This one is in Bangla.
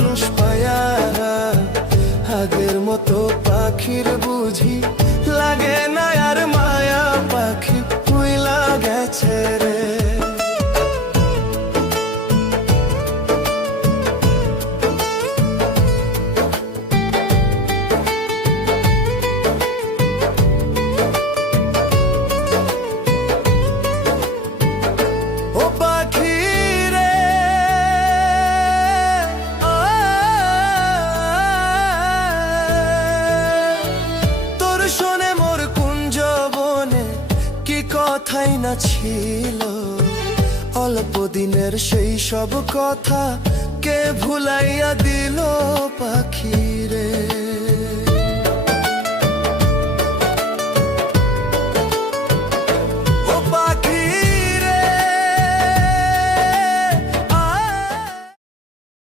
মানুষ পায়া আগের মতো পাখির বুঝি লাগে না আর মায়া, পাখি উইলা গেছে রে। ও পাখি রে তোর শোনে মোর কুঞ্জ বনে কি কথাই না ছিল, অল্প দিনের সেই সব কথা কে ভুলাইয়া দিল পাখি রে।